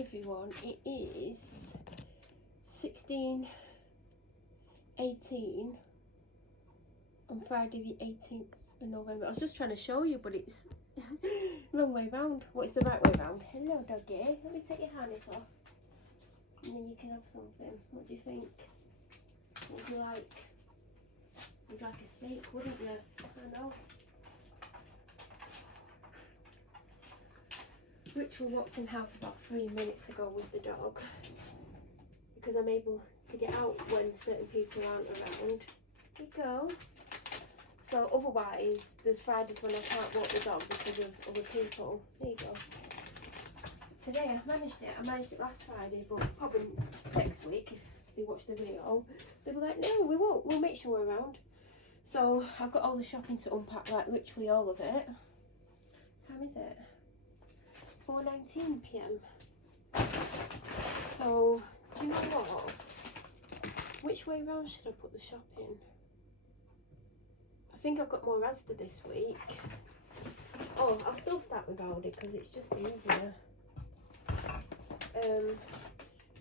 navy one. It is 16:18 on Friday the 18th of November. I was just trying to show you, but it's wrong way round. What's the right way round? Hello, doggy. Let me take your harness off, and then you can have something. What do you think? What would you like? You'd like a steak, wouldn't you? I know. Rachel walked in house about 3 minutes ago with the dog because I'm able to get out when certain people aren't around. There you go. So otherwise, there's Fridays when I can't walk the dog because of other people. There you go. Today I managed it. I managed it last Friday, but probably next week if they watch the video, they'll be like, no, we won't. We'll make sure we're around. So I've got all the shopping to unpack, like literally all of it. What time is it? 4:19 p.m. So, do you know what? Which way round should I put the shopping? I think I've got more Asda this week. Oh, I'll still start with Aldi because it's just easier.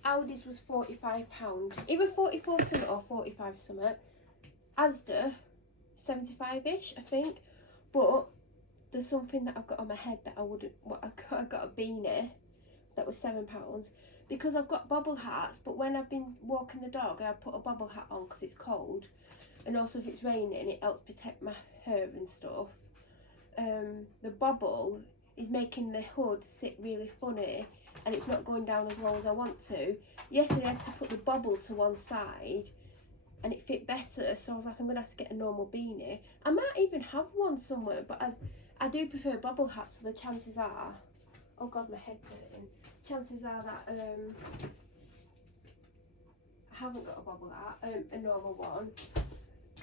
Aldi's was £45. Either 44 something or 45 something. Asda, 75-ish, I think. But there's something that I've got on my head that I wouldn't. What I got a beanie that was £7 because I've got bobble hats. But when I've been walking the dog, I put a bobble hat on because it's cold, and also if it's raining, it helps protect my hair and stuff. The bobble is making the hood sit really funny, and it's not going down as low as I want to. Yesterday I had to put the bobble to one side, and it fit better. So I was like, I'm gonna have to get a normal beanie. I might even have one somewhere, but I do prefer bobble hats, so the chances are, oh god, my head's hurting. Chances are that I haven't got a bobble hat, a normal one.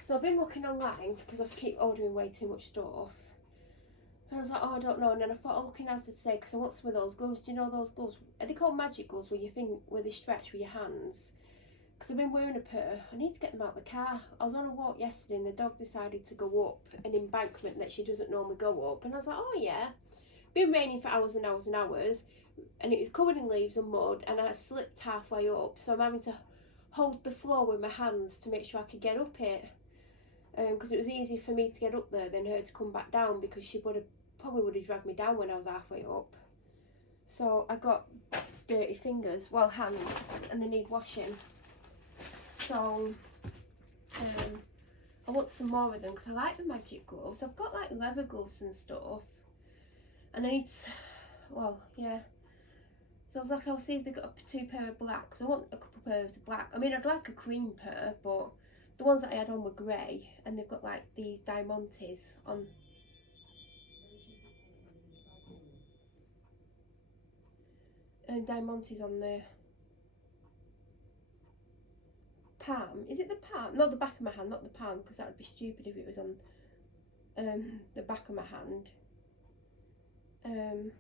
So I've been looking online because I keep ordering way too much stuff. And I was like, oh, I don't know. And then I thought, oh, looking as to say, because I want some of those gloves. Do you know those gloves? Are they called magic gloves where they stretch with your hands? Because I've been wearing a pair. I need to get them out of the car. I was on a walk yesterday and the dog decided to go up an embankment that she doesn't normally go up. And I was like, oh yeah. Been raining for hours and hours and hours. And it was covered in leaves and mud. And I slipped halfway up. So I'm having to hold the floor with my hands to make sure I could get up it. Because it was easier for me to get up there than her to come back down, because she probably would have dragged me down when I was halfway up. So I got dirty fingers, well, hands, and they need washing. So I want some more of them because I like the magic gloves. I've got like leather gloves and stuff, and I need, well, yeah. So I was like, I'll see if they've got 2 pair of black, because I want a couple pairs of black. I mean, I'd like a cream pair, but the ones that I had on were grey, and they've got like these diamantes on. And diamantes on the palm. Is it the palm? No, the back of my hand, not the palm, because that would be stupid if it was on the back of my hand. And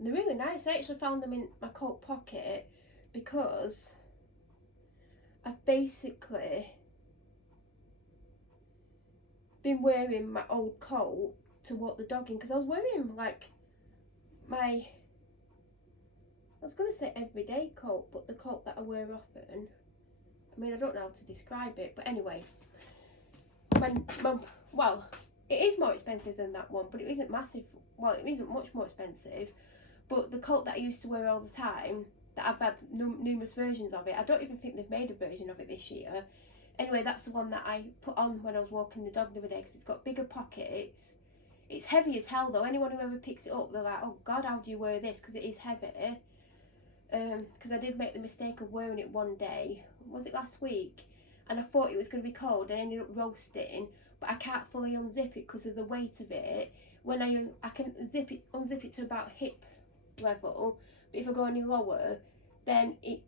they're really nice. I actually found them in my coat pocket because I've basically been wearing my old coat to walk the dog in, because I was wearing like my, I was going to say everyday coat, but the coat that I wear often. I mean, I don't know how to describe it, but anyway, well, it is more expensive than that one, but it isn't massive. Well, it isn't much more expensive, but the coat that I used to wear all the time, that I've had numerous versions of it. I don't even think they've made a version of it this year. Anyway, that's the one that I put on when I was walking the dog the other day, because it's got bigger pockets. It's heavy as hell though. Anyone who ever picks it up, they're like, oh god, how do you wear this? Because it is heavy. Because I did make the mistake of wearing it one day. Was it last week? And I thought it was going to be cold and I ended up roasting, but I can't fully unzip it because of the weight of it. When I can unzip it to about hip level, but if I go any lower, then it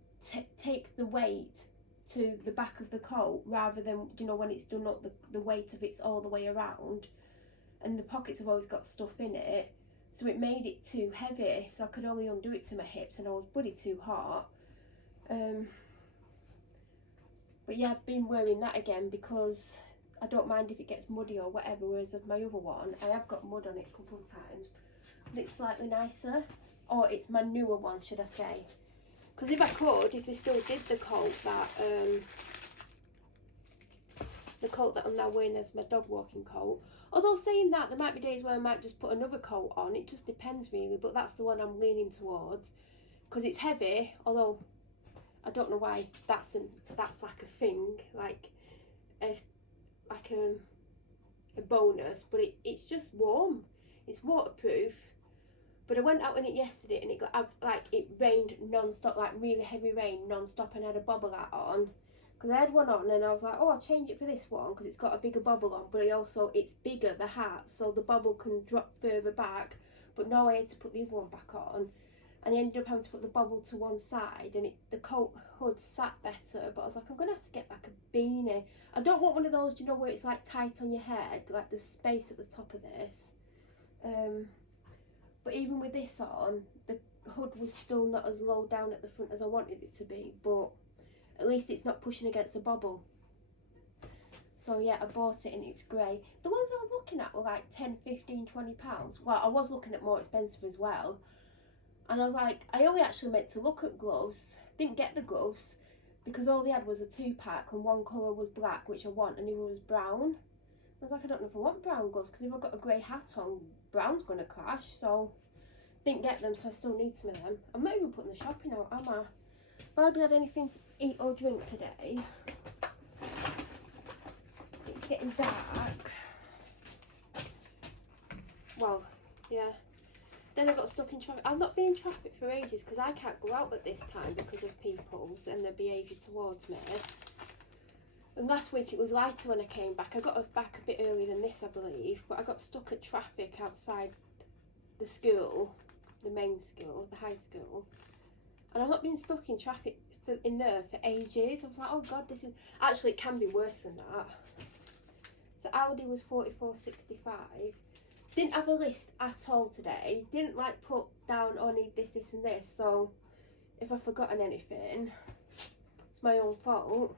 takes the weight to the back of the coat, rather than, you know, when it's done up, the weight of it's all the way around, and the pockets have always got stuff in it, so it made it too heavy, so I could only undo it to my hips, and I was bloody too hot. But yeah, I've been wearing that again because I don't mind if it gets muddy or whatever, whereas of my other one, I have got mud on it a couple of times, but it's slightly nicer. or it's my newer one, should I say. Because if I could, if they still did the coat that I'm now wearing as my dog walking coat. Although saying that, there might be days where I might just put another coat on. It just depends really, but that's the one I'm leaning towards. Because it's heavy, although I don't know why that's like a thing, like a bonus, but it's just warm. It's waterproof. But I went out in it yesterday and it rained non-stop, like really heavy rain non-stop, and I had a bobble hat on. Because I had one on and I was like, oh, I'll change it for this one because it's got a bigger bobble on, but it's bigger, the hat, so the bobble can drop further back. But no, I had to put the other one back on. And I ended up having to put the bobble to one side, and the coat hood sat better. But I was like, I'm going to have to get like a beanie. I don't want one of those, you know, where it's like tight on your head, like the space at the top of this. But even with this on, the hood was still not as low down at the front as I wanted it to be, but at least it's not pushing against a bobble. So yeah, I bought it and it's grey. The ones I was looking at were like 10, 15, 20 pounds. Well, I was looking at more expensive as well. And I was like, I only actually meant to look at gloves. Didn't get the gloves because all they had was a 2-pack and one colour was black, which I want, and the other was brown. I was like, I don't know if I want brown gloves because if I've got a grey hat on, brown's going to clash. So didn't get them, so I still need some of them. I'm not even putting the shopping out, am I? Well, I haven't had anything to eat or drink today. It's getting dark. Well, yeah. Then I got stuck in traffic. I've not been in traffic for ages because I can't go out at this time because of people's and their behaviour towards me. And last week it was lighter when I came back. I got back a bit earlier than this, I believe, but I got stuck at traffic outside the school, the main school, the high school, and I've not been stuck in traffic in there for ages. I was like, oh god, this is actually, it can be worse than that. So Aldi was 44.65. Didn't have a list at all today. Didn't like put down, oh, I need this, this and this. So if I've forgotten anything, it's my own fault.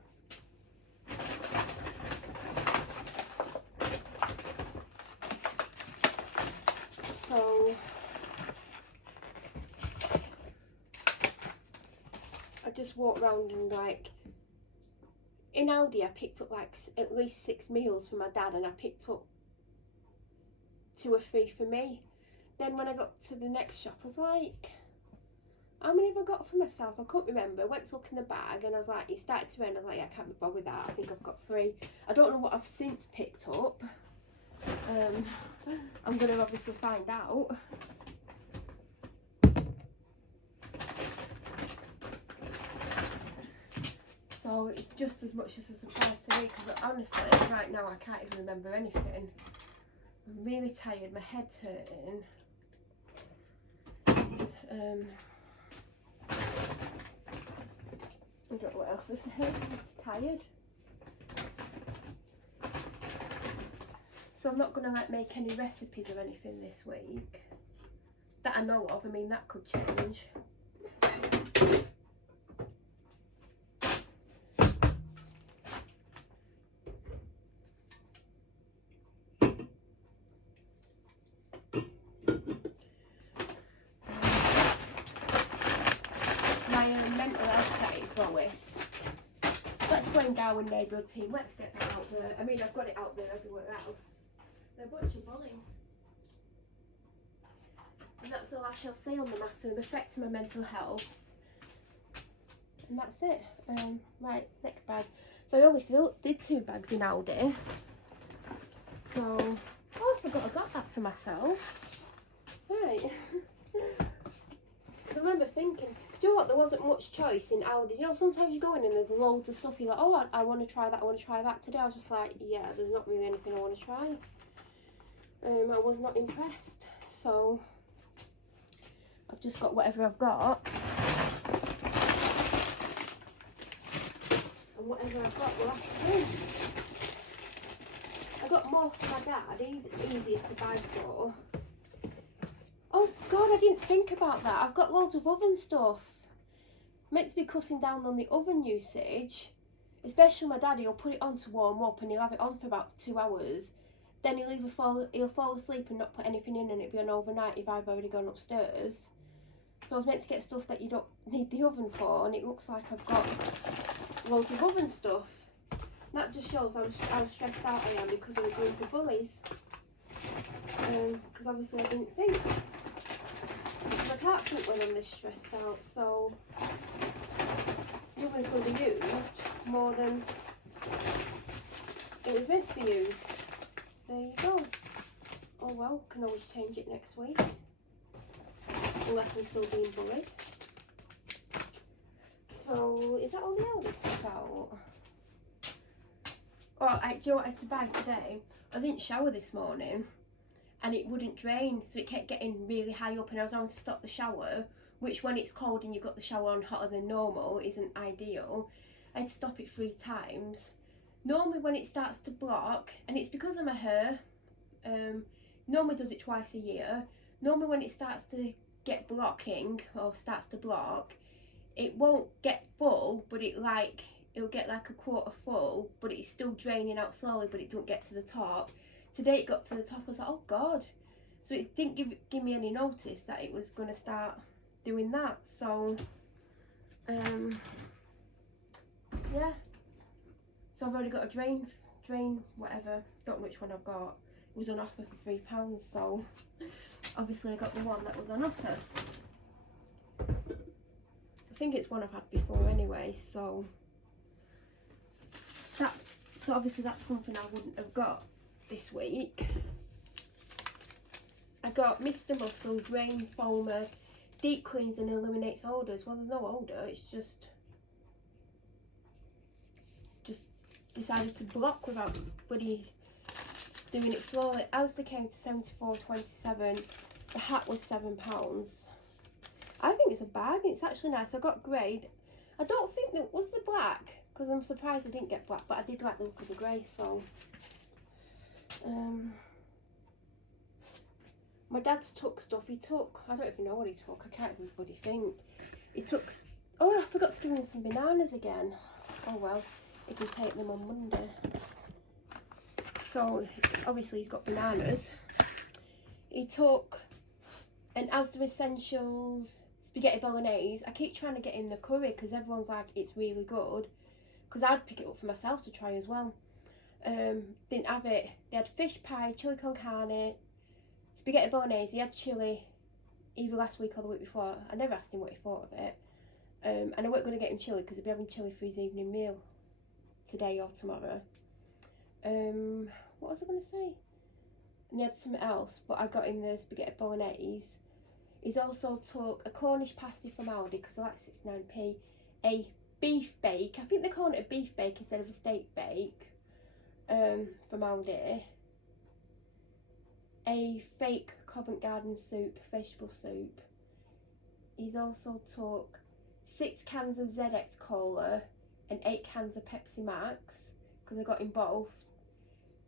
So I just walked around and like, in Aldi I picked up like at least 6 meals for my dad, and I picked up 2 or 3 for me. Then when I got to the next shop, I was like, how many have I got for myself? I couldn't remember. I went to look in the bag and I was like, it started to rain. I was like, yeah, I can't be bothered with that. I think I've got 3. I don't know what I've since picked up. I'm going to obviously find out. So it's just as much as a surprise to me because honestly, right now I can't even remember anything. I'm really tired, my head's hurting. I don't know what else is here, I'm just tired. So I'm not going to like make any recipes or anything this week. That I know of, I mean that could change. Lowest. Let's play Darwin neighbourhood team. Let's get that out there. I mean, I've got it out there everywhere else. They're a bunch of bullies. And that's all I shall say on the matter of affecting my mental health. And that's it. Right, next bag. So I only did 2 bags in Aldi. So, oh, I forgot I got that for myself. Right. So I remember thinking, do you know what, there wasn't much choice in Aldi. You know, sometimes you go in and there's loads of stuff, you're like, oh, I want to try that, I want to try that. Today I was just like, yeah, there's not really anything I want to try. I was not impressed, so I've just got whatever I've got. And whatever I've got will have to do. I got more for my dad, he's easier to buy for. Oh god, I didn't think about that. I've got loads of oven stuff. Meant to be cutting down on the oven usage. Especially my dad, he'll put it on to warm up and he'll have it on for about 2 hours. Then he'll fall asleep and not put anything in, and it'll be on overnight if I've already gone upstairs. So I was meant to get stuff that you don't need the oven for, and it looks like I've got loads of oven stuff. And that just shows how stressed out I am because of the group of bullies. Because obviously I didn't think. Because I can't think when I'm this stressed out, so the oven's going to be used more than it was meant to be used. There you go. Oh well, can always change it next week. Unless I'm still being bullied. So, is that all the elder stuff out? Oh, do you know what I had to buy today? I was in the shower this morning and it wouldn't drain, so it kept getting really high up, and I was having to stop the shower, which when it's cold and you've got the shower on hotter than normal isn't ideal. I had to stop it 3 times. Normally when it starts to block, and it's because of my hair, normally does it twice a year. Normally when it starts to get blocking or starts to block, it won't get full, but it'll get like a quarter full, but it's still draining out slowly, but it don't get to the top. Today it got to the top. I was like, oh god. So it didn't give me any notice that it was going to start doing that. So yeah, so I've already got a drain whatever, don't know which one I've got. It was on offer for £3, so obviously I got the one that was on offer. I think it's one I've had before anyway, so obviously that's something I wouldn't have got this week. I got Mr. Muscle Drain Foamer, deep cleans and eliminates odours. Well, there's no odour, it's just decided to block without bloody doing it slowly. Asda came to £74.27. The hat was £7. I think it's a bargain. It's actually nice. I got grey. I don't think that was the black, because I'm surprised I didn't get black, but I did like the look of the grey. So my dad's took stuff. He took, I don't even know what he took. I can't even bloody think. He took, oh, I forgot to give him some bananas again. Oh well, he can take them on Monday. So obviously he's got bananas. He took an Asda Essentials spaghetti bolognese. I keep trying to get in the curry because everyone's like it's really good, because I'd pick it up for myself to try as well. Didn't have it. They had fish pie, chili con carne, spaghetti bolognese. He had chili either last week or the week before. I never asked him what he thought of it. And I weren't going to get him chili because he'd be having chili for his evening meal today or tomorrow. What was I going to say? And he had something else, but I got him the spaghetti bolognese. He's also took a Cornish pasty from Aldi because I like 69p, a beef bake. I think they're calling it a beef bake instead of a steak bake, from Aldi. A fake Covent Garden soup, vegetable soup. He's also took 6 cans of ZX Cola and 8 cans of Pepsi Max, because I got him both.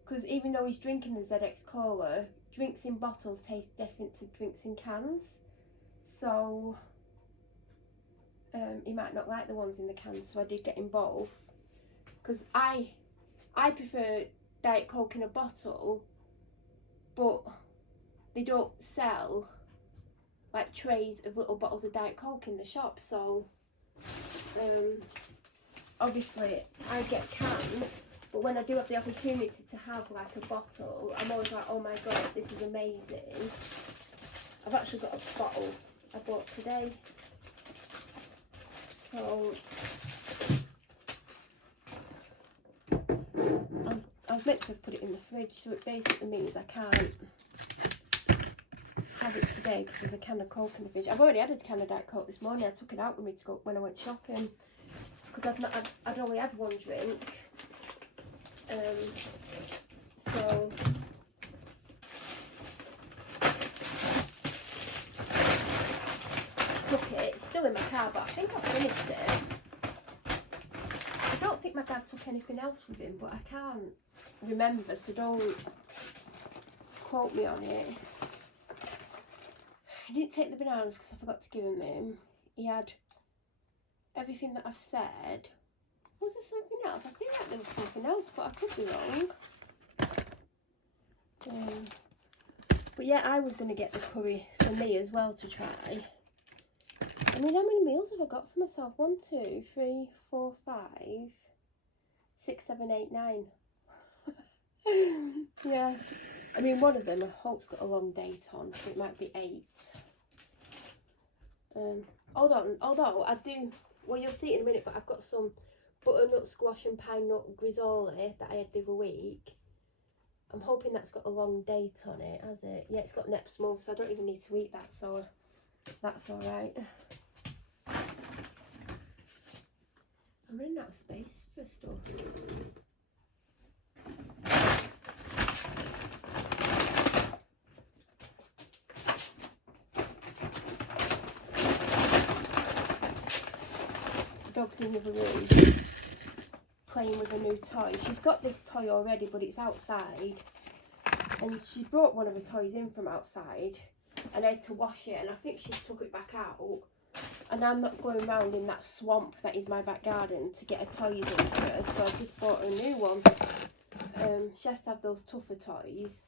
Because even though he's drinking the ZX Cola, drinks in bottles taste different to drinks in cans. So he might not like the ones in the cans, so I did get him both. Because I prefer Diet Coke in a bottle, but they don't sell like trays of little bottles of Diet Coke in the shop. So obviously I get cans, but when I do have the opportunity to have like a bottle, I'm always like, oh my god, this is amazing. I've actually got a bottle I bought today. So I was meant to have put it in the fridge, so it basically means I can't have it today because there's a can of Coke in the fridge. I've already had a can of Diet Coke this morning. I took it out with me to go when I went shopping because I'd only had one drink. So took it. It's still in my car, but I think I finished it. I don't think my dad took anything else with him, but I can't remember, so don't quote me on it. He didn't take the bananas because I forgot to give him them. He had everything that I've said. Was there something else? I feel like there was something else, but I could be wrong. But yeah, I was going to get the curry for me as well to try. I mean, how many meals have I got for myself? 1, 2, 3, 4, 5, 6, 7, 8, 9. Yeah. I mean, one of them, I hope's got a long date on, so it might be 8. Although I do, well, you'll see it in a minute, but I've got some butternut squash and pine nut grizzoli that I had the other week. I'm hoping that's got a long date on it, has it? Yeah, it's got next month, so I don't even need to eat that, so that's alright. I'm running out of space for stuff. The dog's in the other room playing with a new toy. She's got this toy already, but it's outside. And she brought one of the toys in from outside and I had to wash it, and I think she took it back out. And I'm not going around in that swamp that is my back garden to get her toys in for her, so I just bought her a new one. She has to have those tougher toys,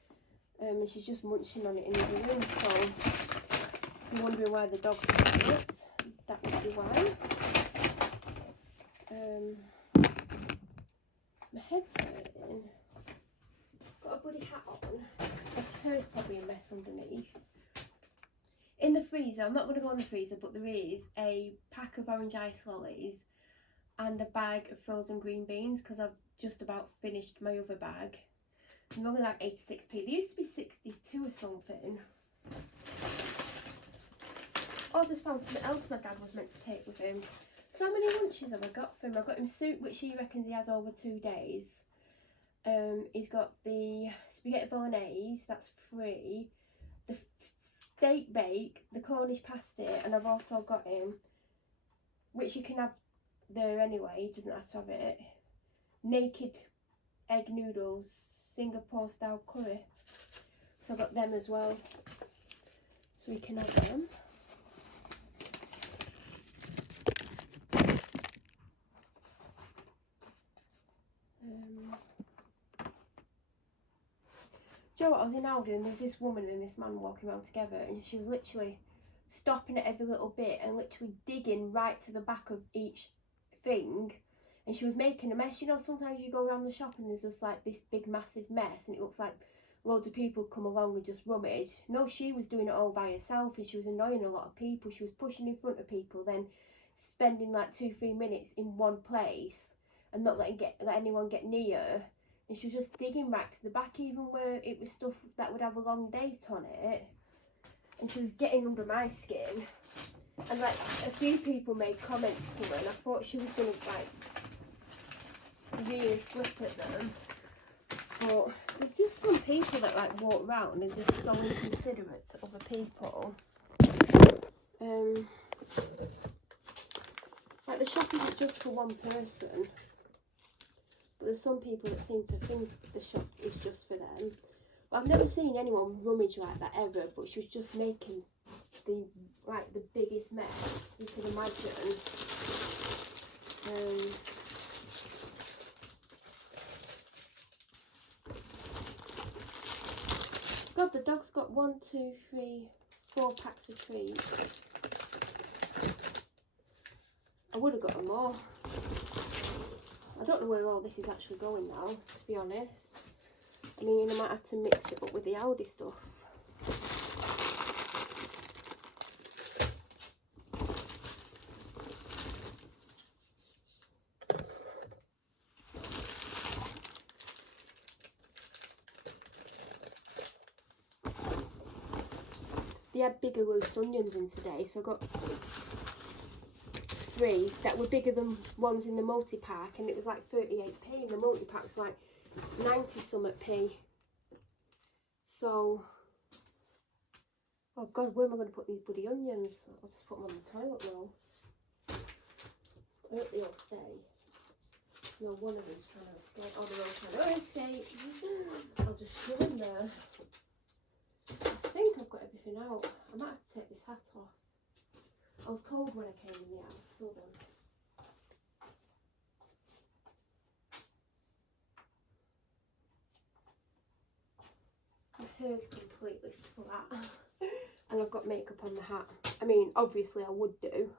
and she's just munching on it in the other room, so if you're wondering why the dog's doing it, that would be why. My head's hurting. Got a bloody hat on. My hair's probably a mess underneath. In the freezer, I'm not going to go in the freezer, but there is a pack of orange ice lollies and a bag of frozen green beans, because I've just about finished my other bag. I'm only like 86p. They used to be 62 or something. I just found something else my dad was meant to take with him. So how many lunches have I got for him? I've got him soup, which he reckons he has over 2 days. He's got the spaghetti bolognese, that's 3. The steak bake, the Cornish pasty, and I've also got him, which you can have there anyway, he doesn't have to have it, naked egg noodles, Singapore style curry. So I've got them as well, so we can have them. Do you know what, I was in Aldi and there's this woman and this man walking around together, and she was literally stopping at every little bit and literally digging right to the back of each thing, and she was making a mess. You know, sometimes you go around the shop and there's just like this big massive mess and it looks like loads of people come along and just rummage. No, she was doing it all by herself, and she was annoying a lot of people. She was pushing in front of people, then spending like 2-3 minutes in one place and not let anyone get near her. And she was just digging right to the back, even where it was stuff that would have a long date on it. And she was getting under my skin. And like a few people made comments to her, and I thought she was going to like really flip at them. But there's just some people that like walk around and just so inconsiderate to other people. Like the shop isn't just for one person. But there's some people that seem to think the shop is just for them. But I've never seen anyone rummage like that ever, but she was just making the biggest mess you can imagine. God, the dog's got 1, 2, 3, 4 packs of treats. I would have got more. I don't know where all this is actually going now, to be honest. I mean, I might have to mix it up with the Aldi stuff. They had bigger loose onions in today, so I got 3 that were bigger than ones in the multi-pack, and it was like 38p, and the multi-pack's like 90-something p. So, oh God, where am I going to put these bloody onions? I'll just put them on the toilet now. I hope they all stay. No, one of them's trying to escape. Oh, they're all trying to escape. I'll just shove them there. I think I've got everything out. I might have to take this hat off. I was cold when I came in the house, hold on. My hair's completely flat. And I've got makeup on the hat. I mean, obviously I would do.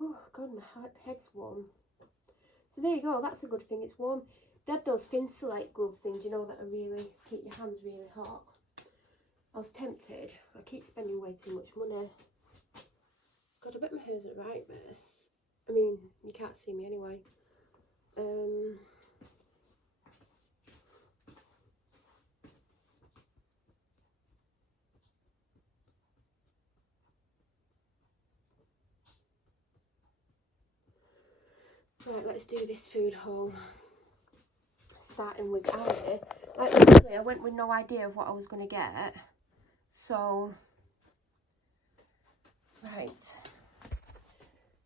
Oh God, my head's warm. So there you go, that's a good thing, it's warm. They had those thin select gloves things, you know, that are really, keep your hands really hot. I was tempted. I keep spending way too much money. God, I bet my hair's a right mess. I mean, you can't see me anyway. Right, let's do this food haul. Starting with Aldi. Like, literally, I went with no idea of what I was going to get. So, right.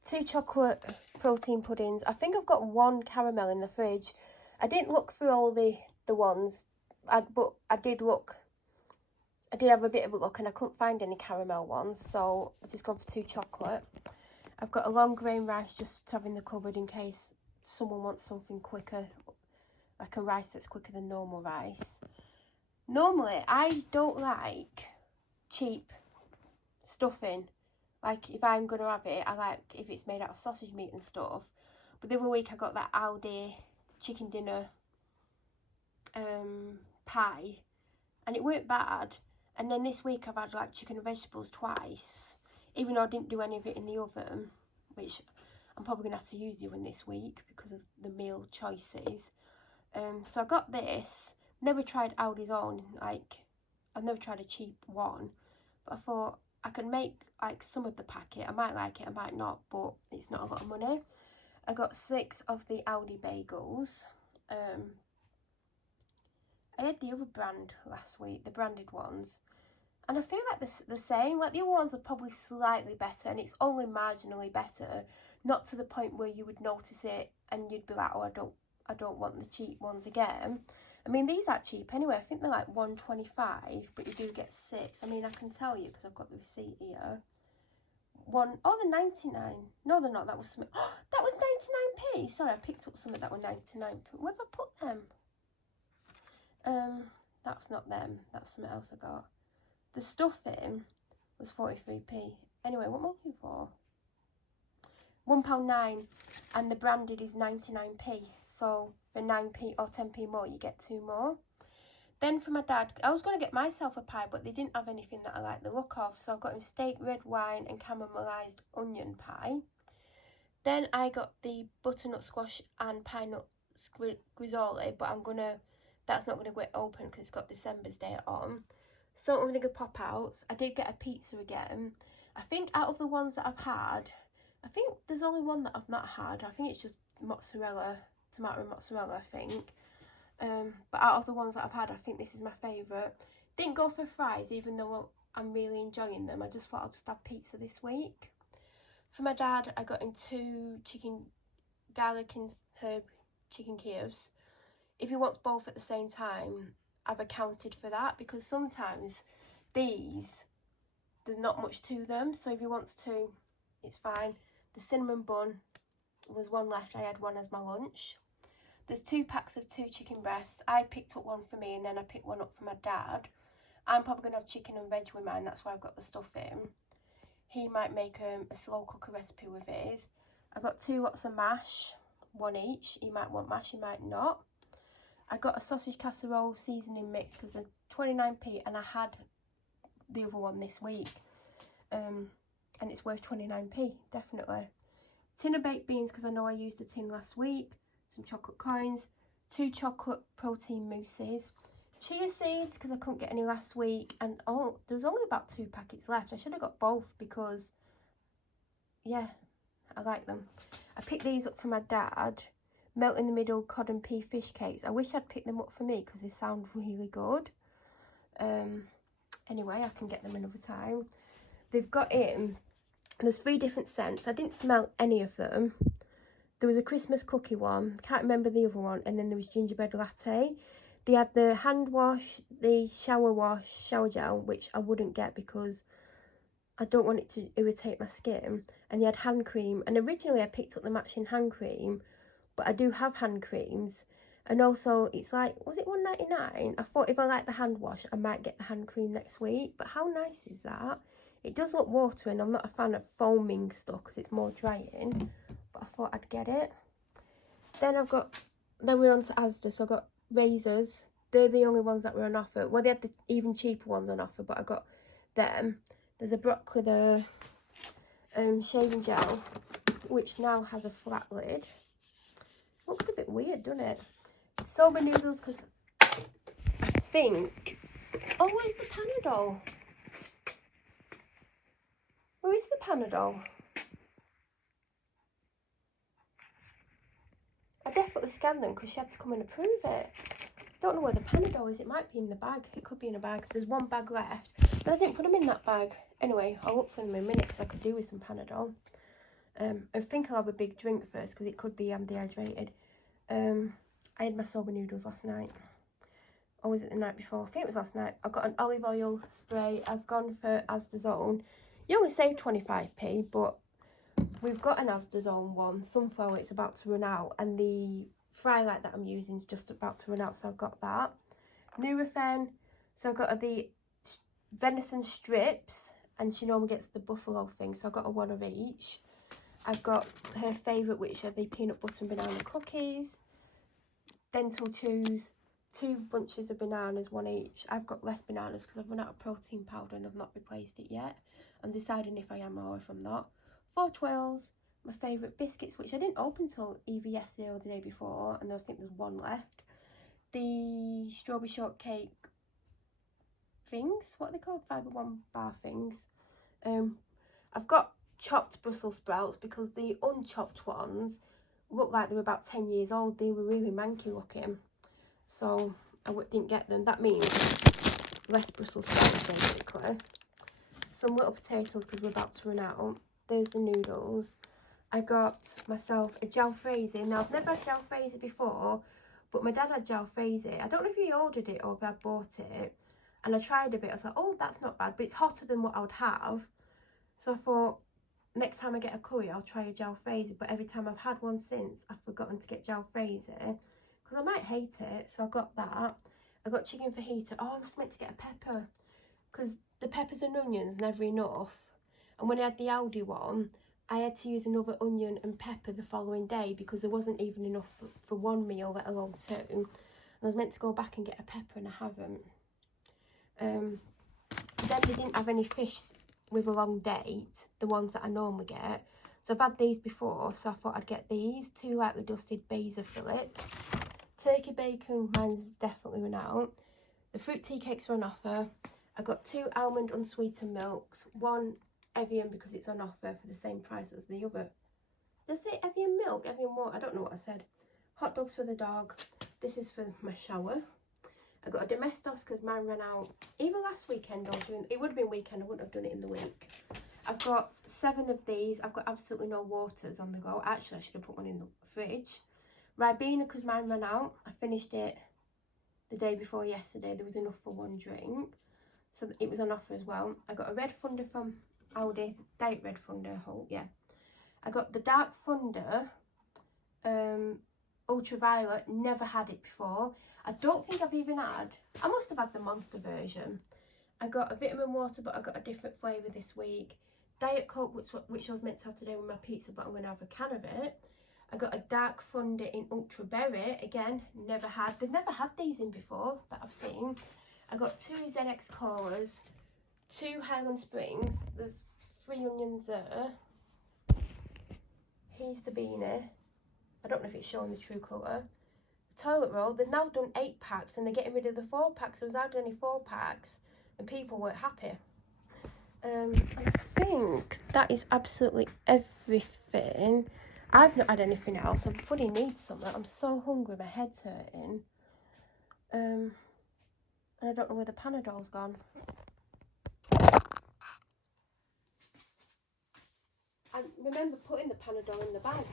2 chocolate protein puddings. I think I've got 1 caramel in the fridge. I didn't look through all the ones, but I did look. I did have a bit of a look and I couldn't find any caramel ones, so I've just gone for 2 chocolate. I've got a long grain rice just to have in the cupboard in case someone wants something quicker, like a rice that's quicker than normal rice. Normally, I don't like cheap stuffing. Like, if I'm going to have it, I like if it's made out of sausage meat and stuff. But the other week I got that Aldi chicken dinner pie, and it weren't bad. And then this week I've had like chicken and vegetables twice, even though I didn't do any of it in the oven, which I'm probably going to have to use the oven this week because of the meal choices. So I got this. Never tried Aldi's own, like, I've never tried a cheap one, but I thought I could make like some of the packet. I might like it, I might not, but it's not a lot of money. I got 6 of the Aldi bagels. I had the other brand last week, the branded ones, and I feel like they're the same. Like, the other ones are probably slightly better, and it's only marginally better, not to the point where you would notice it and you'd be like, oh, I don't want the cheap ones again. I mean, these aren't cheap anyway. I think they're like $1.25, but you do get 6. I mean, I can tell you because I've got the receipt here. Oh, they're 99. No, they're not. That was something. Oh, that was 99p. Sorry, I picked up something that were 99p. Where have I put them? That's not them. That's something else I got. The stuffing was 43p. Anyway, what am I looking for? £1.09, and the branded is 99p. So for 9p or 10p more, you get 2 more. Then for my dad, I was going to get myself a pie, but they didn't have anything that I like the look of. So I've got him steak, red wine and caramelised onion pie. Then I got the butternut squash and pine nut grizzoli, but that's not going to get open because it's got December's date on. Salt and vinegar pop-outs. I did get a pizza again. I think out of the ones that I've had, I think there's only one that I've not had. I think it's just mozzarella, tomato and mozzarella, I think. But out of the ones that I've had, I think this is my favourite. Didn't go for fries, even though I'm really enjoying them. I just thought I'd just have pizza this week. For my dad, I got him 2 chicken garlic and herb chicken Kievs. If he wants both at the same time, I've accounted for that, because sometimes there's not much to them. So if he wants to, it's fine. The cinnamon bun was one left. I had one as my lunch. There's 2 packs of 2 chicken breasts. I picked up one for me and then I picked one up for my dad. I'm probably going to have chicken and veg with mine. That's why I've got the stuff in. He might make a slow cooker recipe with his. I got 2 lots of mash, 1 each. He might want mash, he might not. I got a sausage casserole seasoning mix because they're 29p, and I had the other one this week. And it's worth 29p, definitely. Tin of baked beans because I know I used a tin last week. Some chocolate coins. 2 chocolate protein mousses. Chia seeds because I couldn't get any last week. And oh, there was only about 2 packets left. I should have got both because, yeah, I like them. I picked these up for my dad. Melt in the middle cod and pea fish cakes. I wish I'd picked them up for me because they sound really good. Anyway, I can get them another time. They've got in, there's 3 different scents. I didn't smell any of them. There was a Christmas cookie one, can't remember the other one, and then there was gingerbread latte. They had the hand wash, the shower wash, shower gel, which I wouldn't get because I don't want it to irritate my skin. And they had hand cream, and originally I picked up the matching hand cream, but I do have hand creams. And also, it's like, was it £1.99? I thought if I like the hand wash, I might get the hand cream next week. But how nice is that? It does look watery, and I'm not a fan of foaming stuff because it's more drying. But I thought I'd get it. Then we're on to Asda, so I got razors. They're the only ones that were on offer. Well, they had the even cheaper ones on offer, but I got them. There's a broccoli there, shaving gel, which now has a flat lid. Looks a bit weird, doesn't it? Soba noodles, because I think... Oh, where's the Panadol? Where is the Panadol? I definitely scanned them because she had to come and approve it. Don't know where the Panadol is. It might be in the bag. It could be in a bag. There's one bag left, but I didn't put them in that bag. Anyway, I'll look for them in a minute because I could do with some Panadol. I think I'll have a big drink first because it could be I'm dehydrated. I had my soba noodles last night. Or was it the night before? I think it was last night. I've got an olive oil spray. I've gone for Asda Zone. You only save 25p, but we've got an Asda Zone one. Sunflower, it's about to run out. And the fry light that I'm using is just about to run out, so I've got that. Nurofen. So I've got the venison strips. And she normally gets the buffalo thing, so I've got a one of each. I've got her favourite, which are the peanut butter and banana cookies. Dental chews, 2 bunches of bananas, 1 each. I've got less bananas because I've run out of protein powder and I've not replaced it yet. I'm deciding if I am or if I'm not. 4 twirls, my favourite biscuits, which I didn't open till either yesterday or the day before, and I think there's 1 left. The strawberry shortcake things, what are they called? Fibre One bar things. I've got chopped Brussels sprouts because the unchopped ones looked like they were about 10 years old. They were really manky looking, so I didn't get them. That means less Brussels sprouts basically. Some little potatoes because we're about to run out. There's the noodles. I got myself a jalfrezi. Now I've never had jalfrezi before, but my dad had jalfrezi. I don't know if he ordered it or if I bought it, and I tried a bit. I was like, oh, that's not bad, but it's hotter than what I would have. So I thought, next time I get a curry, I'll try a jalfrezi. But every time I've had one since, I've forgotten to get jalfrezi because I might hate it. So I got that. I got chicken fajita. Oh, I was meant to get a pepper because the peppers and onions never enough. And when I had the Aldi one, I had to use another onion and pepper the following day because there wasn't even enough for 1 meal, let alone 2. And I was meant to go back and get a pepper and I haven't. Then they didn't have any fish with a long date, the ones that I normally get. So I've had these before, so I thought I'd get these. 2 lightly dusted Baiser fillets. Turkey bacon, mine's definitely run out. The fruit tea cakes are on offer. I got 2 almond unsweetened milks, 1 Evian because it's on offer for the same price as the other. Did I say Evian milk? Evian what? I don't know what I said. Hot dogs for the dog. This is for my shower. I got a Domestos because mine ran out either last weekend or during... It would have been weekend, I wouldn't have done it in the week. I've got 7 of these. I've got absolutely no waters on the go. Actually, I should have put one in the fridge. Ribena because mine ran out. I finished it the day before yesterday. There was enough for 1 drink. So it was on offer as well. I got a Red Thunder from Aldi. Diet Red Thunder, I hope, yeah. I got the Dark Thunder Ultraviolet. Never had it before. I don't think I've even had... I must have had the Monster version. I got a vitamin water, but I got a different flavour this week. Diet Coke, which I was meant to have today with my pizza, but I'm going to have a can of it. I got a Dark Thunder in Ultra Berry. Again, never had. They've never had these in before that I've seen. I got 2 ZX Colas, 2 Highland Springs. There's 3 onions there. Here's the beanie. I don't know if it's showing the true colour. The toilet roll. They've now done 8 packs and they're getting rid of the 4 packs. There was hardly any 4 packs and people weren't happy. I think that is absolutely everything. I've not had anything else. I bloody need something. I'm so hungry. My head's hurting. And I don't know where the Panadol's gone. I remember putting the Panadol in the bag.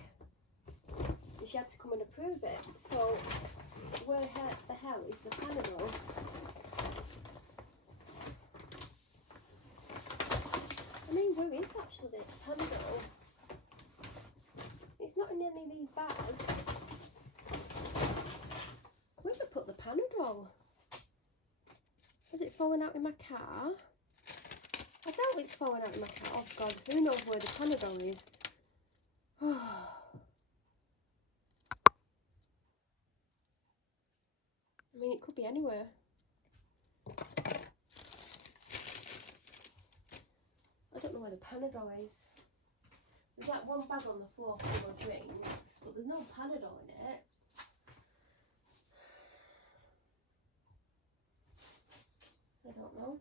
And she had to come and approve it. So, where the hell is the Panadol? I mean, where is actually the Panadol? It's not in any of these bags. Panadol? Has it fallen out in my car? I doubt it's fallen out in my car. Oh God, who knows where the Panadol is? Oh. I mean, it could be anywhere. I don't know where the Panadol is. There's like one bag on the floor full of drinks, but there's no Panadol in it. I don't know.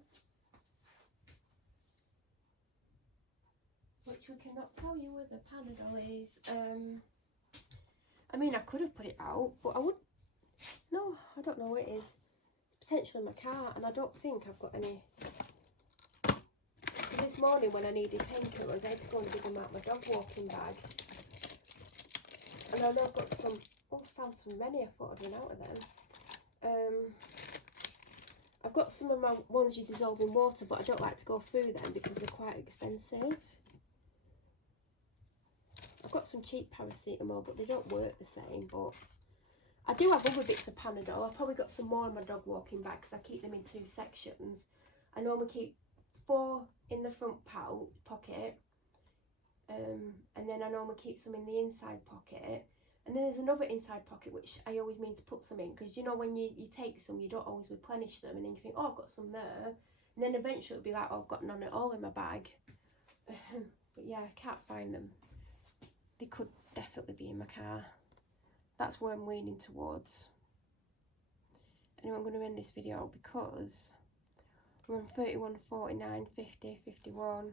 Which we cannot tell you where the Panadol is. I mean, I could have put it out, but I would. No, I don't know where it is. It's potentially in my car, and I don't think I've got any. This morning when I needed painkillers, I had to go and dig them out my dog walking bag. And I know I've got some. Oh, I found some many. I thought I'd run out of them. I've got some of my ones you dissolve in water, but I don't like to go through them because they're quite expensive. I've got some cheap paracetamol, but they don't work the same. But I do have other bits of Panadol. I've probably got some more in my dog walking bag because I keep them in 2 sections. I normally keep 4 in the front pocket, and then I normally keep some in the inside pocket. And then there's another inside pocket which I always mean to put some in, because you know when you take some, you don't always replenish them, and then you think, oh, I've got some there, and then eventually it'll be like, oh, I've got none at all in my bag. But yeah, I can't find them. They could definitely be in my car. That's where I'm leaning towards. Anyway, I'm going to end this video because we're on 31, 49, 50, 51.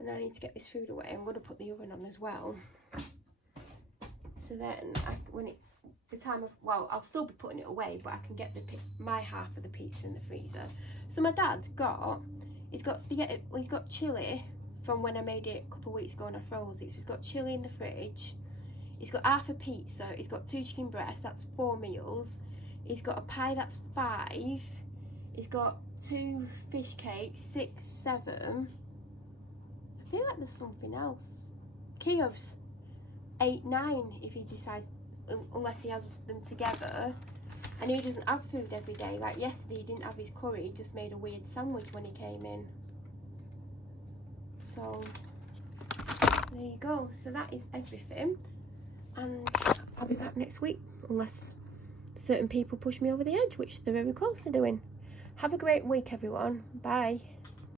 And I need to get this food away. I'm going to put the oven on as well. So then, when it's the time of, well, I'll still be putting it away, but I can get my half of the pizza in the freezer. So my dad's he's got spaghetti, well, he's got chilli from when I made it a couple of weeks ago and I froze it. So he's got chilli in the fridge. He's got half a pizza. He's got 2 chicken breasts. That's 4 meals. He's got a pie. That's 5. He's got 2 fish cakes. 6, 7. I feel like there's something else. Kiev's 8, 9 if he decides, unless he has them together. And he doesn't have food every day. Like yesterday he didn't have his curry, he just made a weird sandwich when he came in. So there you go. So that is everything. And I'll be back next week, unless certain people push me over the edge, which they're very close to doing. Have a great week, everyone. Bye.